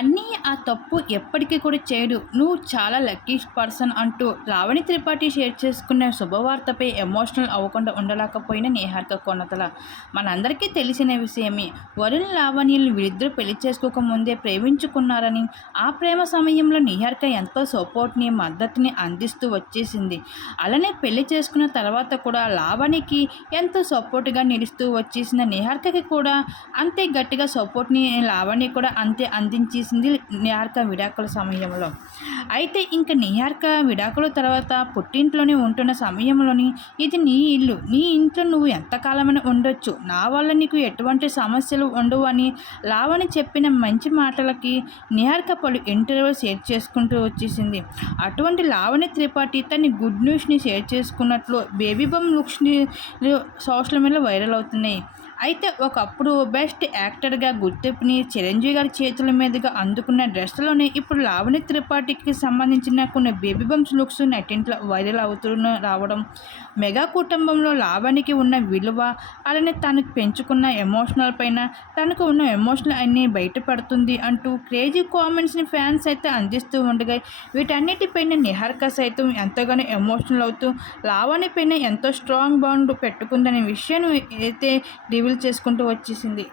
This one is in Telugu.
అన్నీ ఆ తప్పు ఎప్పటికీ కూడా చేయడు. నువ్వు చాలా లక్కీ పర్సన్ అంటూ లావణి త్రిపాఠి షేర్ చేసుకున్న శుభవార్తపై ఎమోషనల్ అవ్వకుండా ఉండలేకపోయిన నేహార్క కొనతల మనందరికీ తెలిసిన విషయమే వరుణ్ లావణ్యులు వీరిద్దరూ పెళ్ళి చేసుకోక ముందే ప్రేమించుకున్నారని ఆ ప్రేమ సమయంలో నిహార్క ఎంతో సపోర్ట్ని మద్దతుని అందిస్తూ వచ్చేసింది. అలానే పెళ్ళి చేసుకున్న తర్వాత కూడా లావణికి ఎంతో సపోర్ట్గా నిలుస్తూ వచ్చేసిన నిహార్కకి కూడా అంతే గట్టిగా సపోర్ట్ని లావణి కూడా అంతే చేసింది నిహార్క విడాకుల సమయంలో. అయితే ఇంకా నిహార్క విడాకుల తర్వాత పుట్టింట్లోనే ఉంటున్న సమయంలోని ఇది నీ ఇల్లు. నీ ఇంట్లో నువ్వు ఎంతకాలమైనా ఉండొచ్చు. నా వల్ల నీకు ఎటువంటి సమస్యలు ఉండవు అని లావణి చెప్పిన మంచి మాటలకి నిహార్క పలు ఇంటర్వ్యూ షేర్ చేసుకుంటూ వచ్చేసింది. అటువంటి లావణి త్రిపాఠి తన గుడ్ న్యూస్ని షేర్ చేసుకున్నట్లు బేబీ బమ్ లుక్స్ని సోషల్ మీడియాలో వైరల్ అవుతున్నాయి. అయితే ఒకప్పుడు బెస్ట్ యాక్టర్గా గుర్తింపుని చిరంజీవి గారి చేతుల మీదుగా అందుకున్న డ్రెస్లోనే ఇప్పుడు లావణ్య త్రిపాఠికి సంబంధించిన కొన్ని బేబీ బంప్స్ లుక్స్ నెట్టింట్లో వైరల్ అవుతున్న రావడం. మెగా కుటుంబంలో లావణ్యకి ఉన్న విలువ అలానే తనకు పెంచుకున్న ఎమోషనల్ పైన తనకు ఉన్న ఎమోషనల్ అన్నీ బయటపడుతుంది అంటూ క్రేజీ కామెంట్స్ని ఫ్యాన్స్ అయితే అందిస్తూ ఉండగా వీటన్నిటిపైన నిహారిక సైతం ఎంతగానో ఎమోషనల్ అవుతూ లావణ్య పైన ఎంతో స్ట్రాంగ్ బాండ్ పెట్టుకుందనే విషయాన్ని అయితే రివీల్ చేసుకుంటూ వచ్చేసింది.